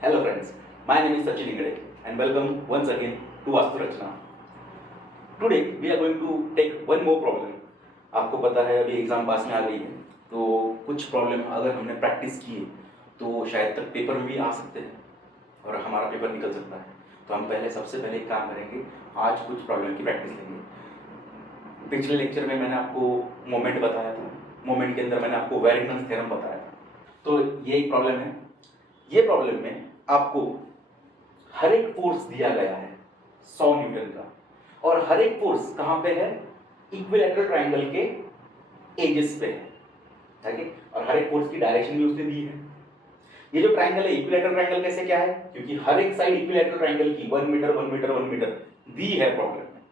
Hello friends, my name is Sachin Ingade and welcome once again to Vastu Rachna. Today we are going to take one more problem. आपको पता है अभी exam पास में आ गई है, तो कुछ प्रॉब्लम अगर हमने प्रैक्टिस की तो शायद तक पेपर में भी आ सकते हैं और हमारा पेपर निकल सकता है. तो हम सबसे पहले एक काम करेंगे, आज कुछ प्रॉब्लम की प्रैक्टिस लेंगे. पिछले लेक्चर में मैंने आपको मोमेंट बताया था, मोमेंट के अंदर मैंने आपको वेरिगन्स थ्योरम बताया था. तो ये एक प्रॉब्लम है. ये प्रॉब्लम में आपको हर एक फोर्स दिया गया है 100 न्यूटन का, और हर एक फोर्स कहां पे है? इक्विलैटरल ट्रायंगल के एजेस पे है, ठीक है. और हर एक फोर्स की डायरेक्शन भी उसने दी है. ये जो ट्रायंगल है, इक्विलैटरल ट्रायंगल कैसे क्या है? क्योंकि हर एक साइड इक्विलैटरल ट्रायंगल की 1 मीटर 1 मीटर 1 मीटर दी है प्रॉब्लम में,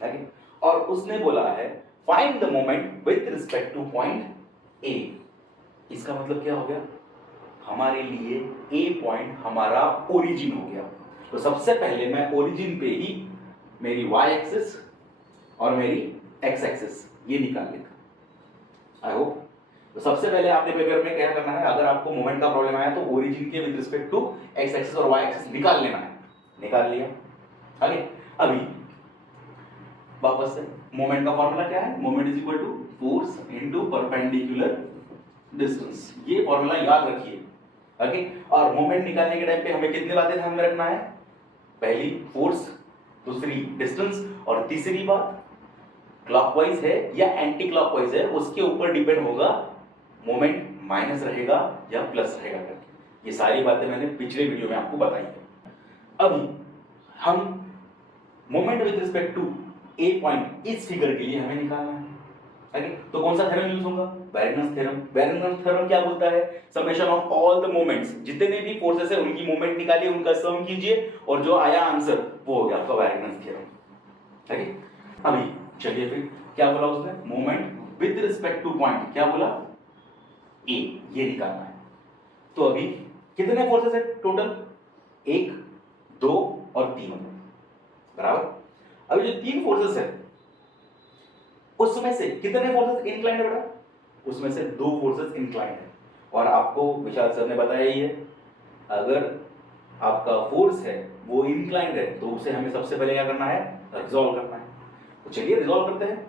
ठीक है. और उसने बोला है find the moment with respect two point A. इसका मतलब क्या हो गया? हमारे लिए ए पॉइंट हमारा ओरिजिन हो गया. तो सबसे पहले मैं ओरिजिन पे ही मेरी वाई एक्सिस और मेरी एक्स एक्सिस ये निकाल लेता. I hope. तो सबसे पहले आपने पेपर में क्या करना है, अगर आपको मोमेंट का प्रॉब्लम आया तो ओरिजिन के with respect to X axis और वाई एक्सिस निकाल लेना है. निकाल लिया. आगे अभी वापस से मोमेंट का फॉर्मूला क्या है? Moment is equal to force into perpendicular distance. ये फॉर्मूला याद रखिए. ओके. और मोमेंट निकालने के टाइम पे हमें कितनी बातें ध्यान में रखना है? पहली फोर्स, दूसरी डिस्टेंस, और तीसरी बात क्लॉकवाइज है या एंटी क्लॉकवाइज है उसके ऊपर डिपेंड होगा मोमेंट माइनस रहेगा या प्लस रहेगा करके. ये सारी बातें मैंने पिछले वीडियो में आपको बताई है. अभी हम moment with respect to a point इस फिगर के लिए हमें निकालना है. ओके. तो कौन सा थ्योरम यूज होगा? वेरिगन्स थ्योरम. वेरिगन्स थ्योरम क्या बोलता है? Summation of all the moments, जितने भी फोर्सेस है उनकी मोमेंट निकालिए, उनका सम कीजिए, और जो आया आंसर वो हो गया आपका वेरिगन्स थ्योरम. ठीक है. अभी चलिए फिर क्या बोला उसने? Moment with respect two point क्या बोला? ए. ये निकालना है. तो अभी कितने फोर्सेस है टोटल? 1 2 और 3, बराबर. अभी जो 3 फोर्सेस है उसमें से कितने फोर्सेस इंक्लाइंड है बेटा? उसमें से 2 फोर्सेस इंक्लाइंड है. और आपको विशाल सर ने बताया ही है, अगर आपका फोर्स है वो इंक्लाइंड है तो उसे हमें सबसे पहले क्या करना है? रिजॉल्व करना है. तो चलिए रिजॉल्व करते हैं.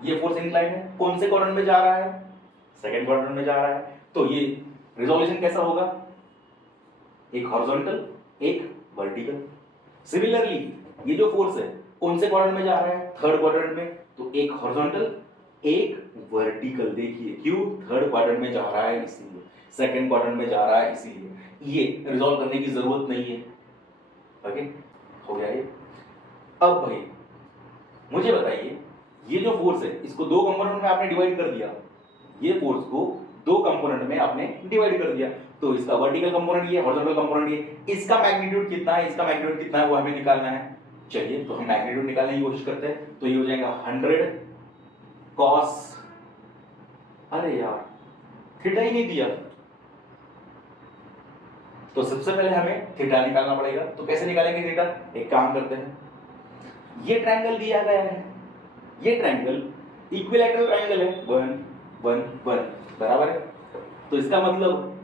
ये फोर्स इंक्लाइंड है, कौन से क्वाड्रेंट में जा रहा है? सेकंड क्वाड्रेंट में जा रहा है. तो ये रिजोल्यूशन कैसा होगा? एक हॉरिजॉन्टल, एक वर्टिकल. सिमिलरली ये जो फोर्स है कौन से क्वाड्रेंट में जा रहा है? थर्ड क्वाड्रेंट में. तो एक हॉरिजॉन्टल, एक वर्टिकल. देखिए क्यों? थर्ड क्वाड्रेंट में जा रहा है इसीलिए, सेकंड क्वाड्रेंट में जा रहा है इसीलिए. ये रिजॉल्व करने की जरूरत नहीं है. ओके. हो गया ये. अब भाई मुझे बताइए, ये जो फोर्स है इसको 2 कंपोनेंट में आपने डिवाइड कर दिया. ये फोर्स को 2 कंपोनेंट में आपने डिवाइड कर दिया. तो इसका वर्टिकल कंपोनेंट ये, हॉरिजॉन्टल कंपोनेंट ये. इसका मैग्नीट्यूड कितना है, इसका मैग्नीट्यूड कितना है वो हमें निकालना है. चलिए तो हम मैग्नीट्यूड निकालने की कोशिश करते हैं. तो ये हो जाएगा 100 cos, अरे यार थीटा ही नहीं दिया. तो सबसे पहले हमें थीटा निकालना पड़ेगा. तो कैसे निकालेंगे थीटा? एक काम करते हैं, ये ट्रायंगल दिया गया है, ये ट्रायंगल इक्विलैटरल ट्रायंगल है, 1 1 1, बराबर है. तो इसका मतलब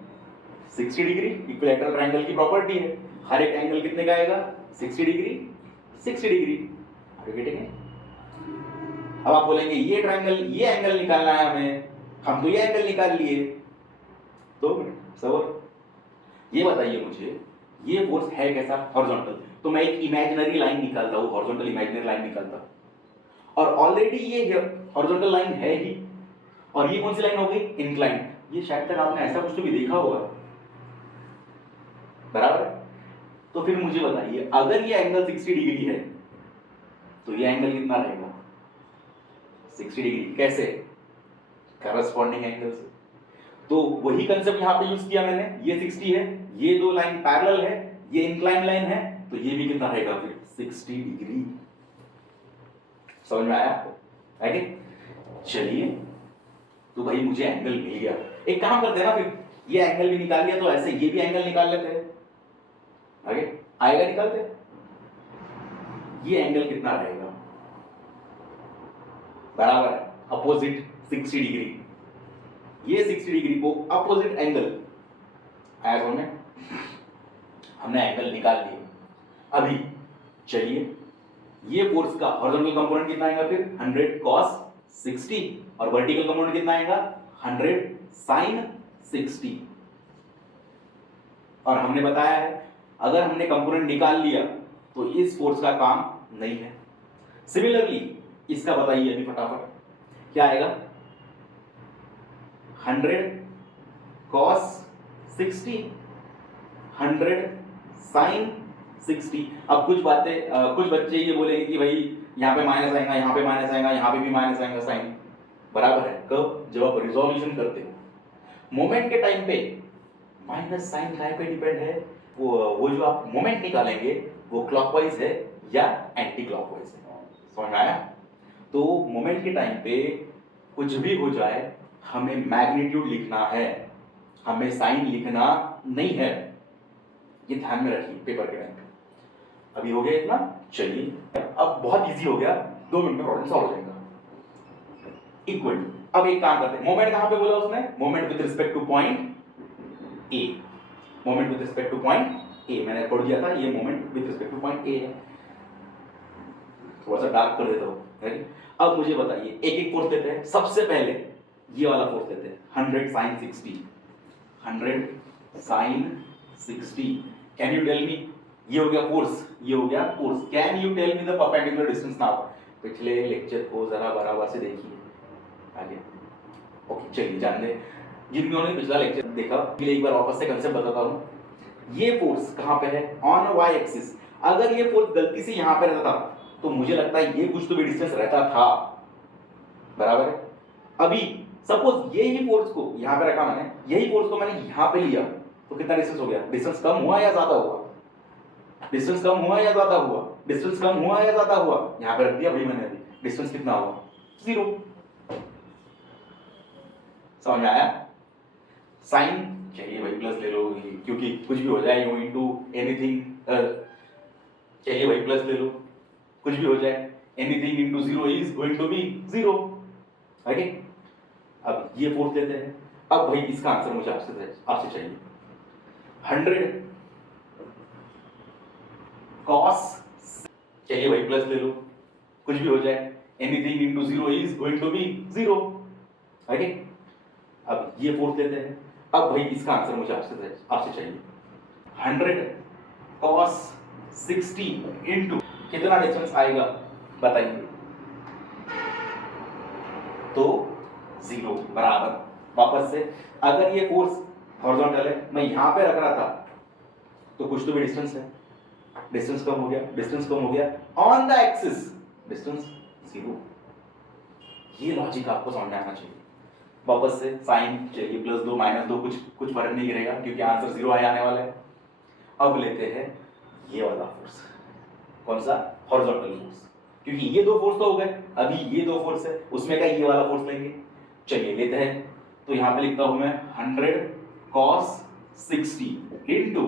60 डिग्री इक्विलैटरल ट्रायंगल की प्रॉपर्टी है. हर एक एंगल कितने का आएगा? 60 डिग्री 60 डिग्री. है. अब आप बोलेंगे ये ट्रायंगल, ये एंगल निकालना है हमें, हम तो ये एंगल निकाल लिए. 2 मिनट सवाल. ये बताइए मुझे, ये फोर्स है कैसा? हॉरिजॉन्टल. तो मैं एक इमेजिनरी लाइन निकालता हूं, हॉरिजॉन्टल इमेजिनरी लाइन निकालता हूं. और ऑलरेडी ये हॉरिजॉन्टल लाइन है ही, और ये कौन सी लाइन हो गई? इंक्लाइंड. ये शायद तक आपने ऐसा कुछ तो भी देखा होगा, बराबर. तो फिर मुझे बताइए, अगर ये एंगल 60 डिग्री है तो ये एंगल कितना रहेगा? 60 डिग्री. कैसे? करस्पॉन्डिंग एंगल से. तो वही कंसेप्ट यहां पे यूज किया मैंने. ये 60 है, ये 2 लाइन पैरेलल है, ये इंक्लाइंड लाइन है, तो ये भी कितना रहेगा फिर? 60 डिग्री. समझ में आया आपको? है. चलिए तो भाई मुझे एंगल मिल गया. एक काम करते हैं ना, फिर ये एंगल भी निकाल लिया तो ऐसे ये भी एंगल निकाल लेते हैं. आगे आएगा, निकालते हैं. ये एंगल कितना रहेगा? बराबर है अपोजिट 60 डिग्री. ये 60 डिग्री को अपोजिट एंगल आया समझ में? हमने एंगल निकाल लिया। अभी चलिए ये फोर्स का हॉरिजॉन्टल कंपोनेंट कितना आएगा फिर 100 cos 60 और वर्टिकल कंपोनेंट कितना आएगा 100 sin 60। और हमने बताया है अगर हमने कंपोनेंट निकाल लिया तो इस फोर्स का काम नहीं है। सिमिलरली इसका बताइए अभी फटाफट क्या आएगा 100 cos 60 100 sin 60। अब कुछ बातें कुछ बच्चे ये बोलेंगे कि भाई यहाँ पे माइनस आएगा, यहाँ पे माइनस आएगा, यहाँ पे भी माइनस आएगा साइन। बराबर है कब? जब आप रिजोल्यूशन करते हो। मोमेंट के टाइम पे माइनस साइन काय पे डिपेंड है? वो जो आप मोमेंट निकालेंगे वो क्लॉकवाइज है या एंटी क्लॉकवाइज है। समझ में आया? तो मोमेंट के टाइम पे कुछ भी हो जाए हमें मैग्नीट्यूड लिखना है, हमें साइन लिखना नहीं है। ये ध्यान में रखिए पेपर के टाइम पे। अभी हो गया इतना। चलिए अब बहुत इजी हो गया, 2 मिनट में प्रॉब्लम सॉल्व हो जाएगा। इक्वल अब एक काम करते हैं, मोमेंट कहां पे बोला उसने? Moment with respect two point A. Moment with respect two point A मैंने पढ़ दिया था, ये moment with respect two point A है। थोड़ा सा डार्क कर देता हूं। अब मुझे बताइए एक एक फोर्स देते हैं। सबसे पहले ये वाला फोर्स देते हैं 100 sin 60 100 sin 60। Can you tell me, ये हो गया फोर्स, ये हो गया force. Can you tell me the perpendicular distance now? पिछले लेक्चर को जरा बराबर से देखिए आगे। ओके चलिए जान दे जिन्होंने पिछला लेक्चर देखा के लिए एक बार वापस से कंसेप्ट बताता हूं। ये फोर्स कहां पे है? On Y axis. अगर ये फोर्स गलती से यहां पे रहता तो मुझे लगता है ये कुछ तो भी डिस्टेंस रहता था। बराबर है? अभी सपोज यही फोर्स को यहां पे रखा मैंने, यही फोर्स को मैंने यहां पे लिया तो कितना डिस्टेंस हो गया? डिस्टेंस कम हुआ या ज्यादा हुआ? डिस्टेंस कम हुआ या ज्यादा हुआ? डिस्टेंस कम हुआ या ज्यादा हुआ? यहां पे रख दिया भाई मैंने, अभी डिस्टेंस कितना हुआ? 0। समझ में आया? साइन चलिए भाई प्लस ले लो क्योंकि कुछ भी हो जाए यू इनटू एनीथिंग। चलिए भाई प्लस ले लो, कुछ भी हो जाए anything into 0 is going to be 0। Okay अब ये फोर्स लेते हैं। अब भाई इसका आंसर मुझे आपसे चाहिए 100 cos। चलिए भाई प्लस ले लो, कुछ भी हो जाए anything into 0 is going to be 0। Okay अब ये फोर्स लेते हैं। अब भाई इसका आंसर मुझे आपसे चाहिए 100 cos 60 इनटू कितना डिस्टेंस आएगा बताइए? तो 0 बराबर। वापस से अगर ये फोर्स हॉरिजॉन्टल है, मैं यहां पे रख रहा था तो कुछ तो भी डिस्टेंस है, डिस्टेंस कम हो गया, डिस्टेंस कम हो गया। On the axis distance 0। ये लॉजिक आपको समझ में आना चाहिए। वापस से साइन चलिए प्लस 2 माइनस 2 कुछ फर्क नहीं गिरेगा क्योंकि आंसर 0 आने वाला है। अब लेते हैं ये वाला फोर्स। कौन सा? Horizontal force. क्योंकि ये 2 फोर्स तो हो गए, अभी ये 2 फोर्स है, उसमें का ये वाला फोर्स लेंगे। चलिए लेते हैं, तो यहां पे लिखता हूं मैं 100 cos 60 इनटू।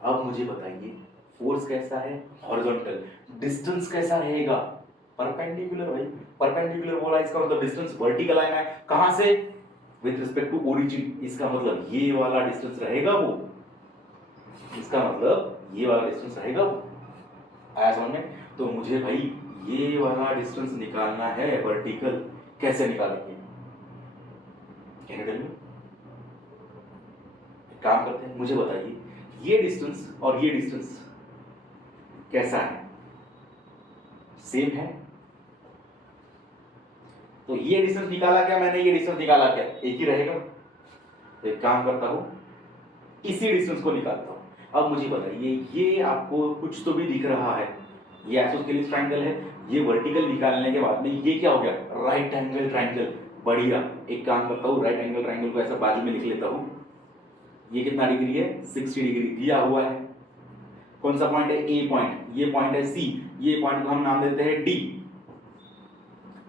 अब मुझे बताइए फोर्स कैसा है? हॉरिजॉन्टल। डिस्टेंस कैसा रहेगा? परपेंडिकुलर। भाई परपेंडिकुलर बोला इसका मतलब डिस्टेंस वर्टिकल आएगा है कहां से? With respect to origin. इसका मतलब ये वाला डिस्टेंस रहेगा वो, इसका मतलब ये वाला डिस्टेंस रहेगा वो। आया समझ में? तो मुझे भाई ये वाला डिस्टेंस निकालना है वर्टिकल। कैसे निकालेंगे? Can you tell me? काम करते हैं, मुझे बताइए ये डिस्टेंस और ये डिस्टेंस कैसा है? सेम है। तो ये डिस्टेंस निकाला क्या मैंने, ये डिस्टेंस निकाला क्या? एक ही रहेगा। तो एक काम करता हूं, इसी डिस्टेंस को निकालता हूं। अब मुझे बताइए ये आपको कुछ तो भी दिख रहा है, ये आइसोस्केलिस ट्रायंगल है। ये वर्टिकल निकालने के बाद में ये क्या हो गया? Right angle triangle. बढ़िया। एक काम करता हूं, राइट एंगल ट्रायंगल को ऐसा बाजू में लिख लेता हूं। ये कितना डिग्री है? 60 डिग्री दिया हुआ है। कौन सा पॉइंट है? ए पॉइंट। ये पॉइंट है सी। ये पॉइंट को हम नाम देते हैं डी।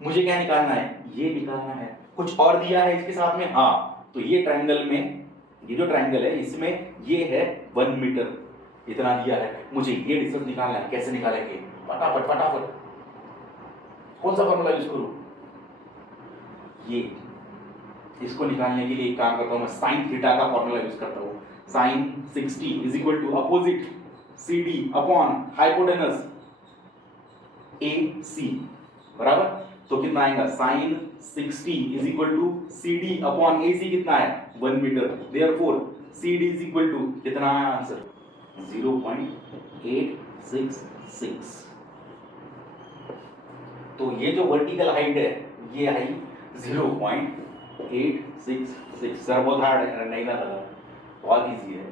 मुझे क्या निकालना है? ये निकालना है। कुछ और दिया है इसके साथ में? हाँ, तो ये ट्रायंगल में, ये जो ट्रायंगल है इसमें ये है 1 मीटर, इतना दिया है। मुझे ये डिस्टेंस निकालना है। कैसे निकालेंगे? फटाफट फटाफट। कौन सा फॉर्मूला यूज करूं? ये इसको निकालने के लिए एक काम करता हूं, मैं साइन थीटा का फॉर्मूला यूज करता हूं। Sine 60 is equal to opposite CD upon hypotenuse AC, बराबर। तो कितना आएगा sine 60 is equal to CD upon AC कितना है 1 metre, therefore CD is equal to कितना आया आंसर 0.866। तो ये जो वर्टिकल हाइट है ये आई 0.866। सर बहुत हार्ड है, नहीं ना लगा, बहुत इजी है।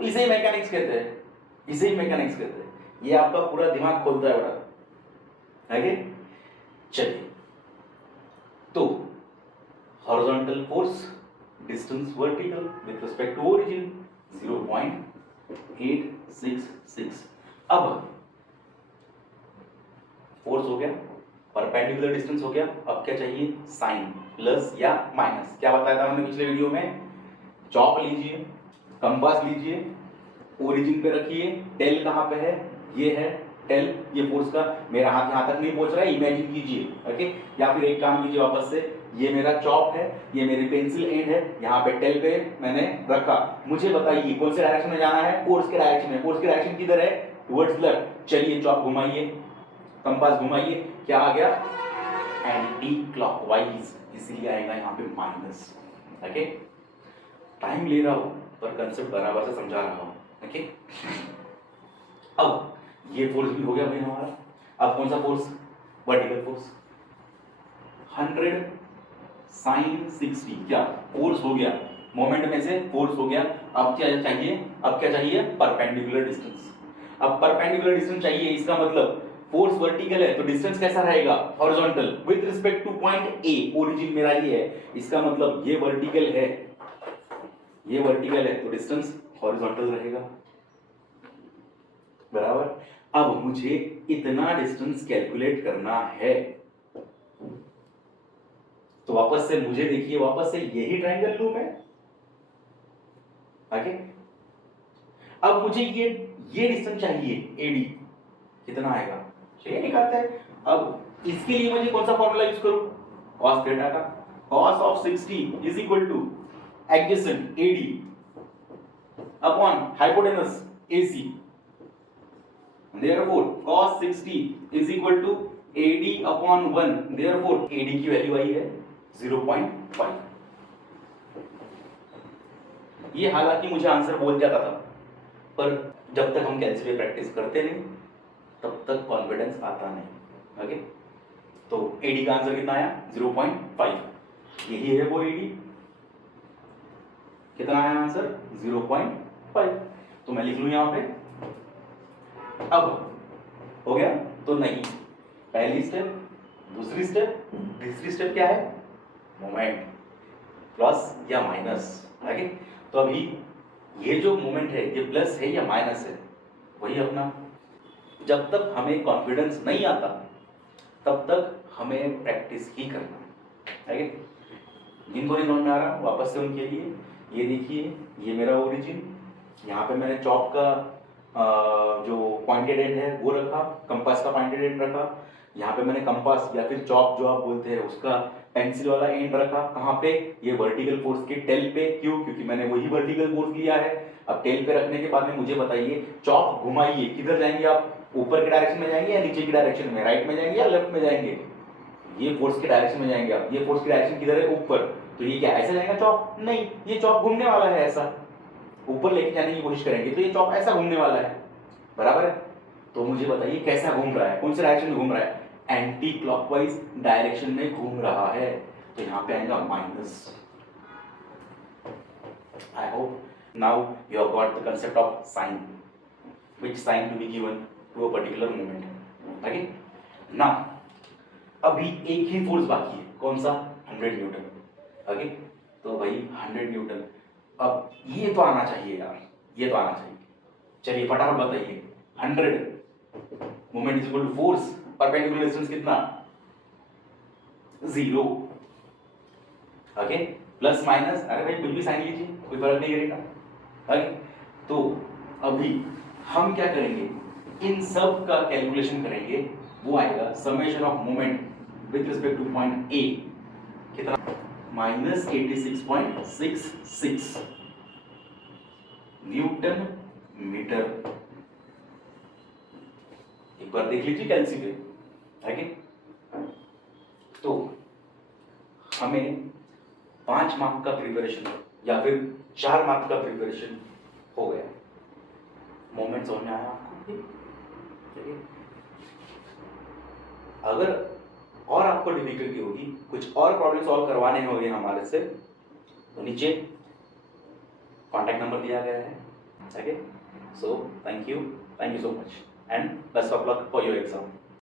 इसे ही मैकेनिक्स कहते हैं, इसे ही मैकेनिक्स कहते हैं। ये आपका पूरा दिमाग खोलता है बड़ा, आगे चलिए। तो horizontal force distance vertical with respect to origin 0.866। अब फोर्स हो गया, परपेंडिकुलर डिस्टेंस हो गया, अब क्या चाहिए साइन प्लस या माइनस। क्या बताया था हमने पिछले वीडियो में, चॉक लीजिए, कंपास लीजिए, ओरिजिन पे रखिए, टेल कहाँ पे है, ये है टेल, ये फोर्स का मेरा हाथ यहाँ तक नहीं पहुंच रहा है, इमेजिन कीजिए, ओके। या फिर एक काम कीजिए वापस से, ये मेरा चॉप है, ये मेरी पेंसिल एंड है, यहाँ पे टेल पे मैंने रखा। मुझे बताइए कौन से डायरेक्शन में जाना है, फोर्स के डायरेक्शन में। फोर्स की डायरेक्शन किधर है, टुवर्ड्स लेफ्ट। चलिए चॉप घुमाइए, कंपास घुमाइए, क्या आ गया एंटी क्लॉकवाइज, इसलिए आएगा यहाँ पे माइनस, ओके। टाइम ले रहा हूं पर कंसेप्ट बराबर से समझा रहा हूं, ओके। अब ये फोर्स भी हो गया भाई हमारा। अब कौन सा फोर्स, वर्टिकल फोर्स 100 साइन 60, क्या फोर्स हो गया, मोमेंट में से फोर्स हो गया। अब क्या चाहिए, अब क्या चाहिए परपेंडिकुलर डिस्टेंस। अब परपेंडिकुलर डिस्टेंस चाहिए, इसका मतलब फोर्स वर्टिकल है तो डिस्टेंस कैसा रहेगा horizontal with respect two point A, origin मेरा ये है, इसका मतलब ये वर्टिकल है, ये वर्टिकल है तो डिस्टेंस हॉरिजॉन्टल रहेगा, बराबर। अब मुझे इतना डिस्टेंस कैलकुलेट करना है, तो वापस से मुझे देखिए, वापस से यही ट्रायंगल लूं मैं, ओके। अब मुझे ये डिस्टेंस चाहिए AD, कितना आएगा चलिए निकालते हैं। अब इसके लिए मुझे कौन सा फॉर्मूला यूज करूं, cos थीटा का। cos of 60 is equal two adjacent AD upon hypotenuse AC, therefore cos 60 is equal to AD upon 1, therefore AD की वैल्यू आई है 0.5। ये हालांकि मुझे आंसर बोल जाता था, पर जब तक हम कैलसी पे प्रैक्टिस करते नहीं तब तक कॉन्फिडेंस आता नहीं, ओके। तो AD का आंसर कितना आया 0.5, यही है वो AD, कितना आया आंसर 0.5। तो मैं लिख लूं यहां पे। अब हो गया तो नहीं, पहली स्टेप, दूसरी स्टेप, तीसरी स्टेप क्या है, मोमेंट प्लस या माइनस, ओके। तो अभी ये जो मोमेंट है ये प्लस है या माइनस है, वही अपना। जब तक हमें कॉन्फिडेंस नहीं आता तब तक हमें प्रैक्टिस ही करना, ओके। जिनको नहीं समझ में आ रहा वापस से उनके लिए, ये देखिए ये मेरा ओरिजिन, यहाँ पे मैंने चॉप का जो पॉइंटेड एंड है वो रखा, कंपास का पॉइंटेड एंड रखा, यहाँ पे मैंने कंपास या फिर चॉप जो आप बोलते हैं उसका पेंसिल वाला एंड रखा, कहाँ पे, ये वर्टिकल फोर्स के टेल पे। क्यों, क्योंकि मैंने वही वर्टिकल फोर्स लिया है। अब टेल पे रखने के बाद में मुझे बताइए चॉप घुमाइए, किधर जाएंगे आप, ऊपर के डायरेक्शन में जाएंगे या नीचे की डायरेक्शन में, राइट में जाएंगे या लेफ्ट में जाएंगे, ये फोर्स के डायरेक्शन में जाएंगे आप। ये फोर्स की डायरेक्शन किधर है, ऊपर, तो ये क्या ऐसे जाएगा चॉप, नहीं, ये चॉप घूमने वाला है, ऐसा ऊपर लेके जाने की कोशिश करेंगे तो ये चॉप ऐसा घूमने वाला है, बराबर है। तो मुझे बताइए कैसा घूम रहा है, कौन से डायरेक्शन में घूम रहा है, एंटी क्लॉकवाइज डायरेक्शन में घूम रहा है, तो यहाँ पे आएगा minus. I hope now you have got the concept of sign, which sign to be given to a particular moment, okay. Now अभी एक ही फोर्स बाकी है, कौन सा, 100 न्यूटन, ओके। तो भाई 100 न्यूटन, अब ये तो आना चाहिए यार, ये तो आना चाहिए। चलिए फटाफट बताइए, 100 moment is equal to force, perpendicular distance कितना 0, ओके, प्लस माइनस, अरे भाई कुछ भी साइन लीजिए कोई फर्क नहीं करेगा, ओके। तो अभी हम क्या करेंगे, इन सब का कैलकुलेशन करेंगे, वो आएगा summation of moment with respect two point A, कितना -86.66, न्यूटन मीटर। एक बार देख लीजिए कैलसी पे है कि। तो हमें 5 मार्क का प्रिपरेशन या फिर 4 मार्क का प्रिपरेशन हो गया। मोमेंट समझ में आया आपको? ठीक है। अगर और आपको डिफिकल्टी होगी, कुछ और प्रॉब्लम सॉल्व करवाने होंगे हमारे से, तो नीचे कॉन्टैक्ट नंबर दिया गया है। Okay, so thank you so much and best of luck for your exam.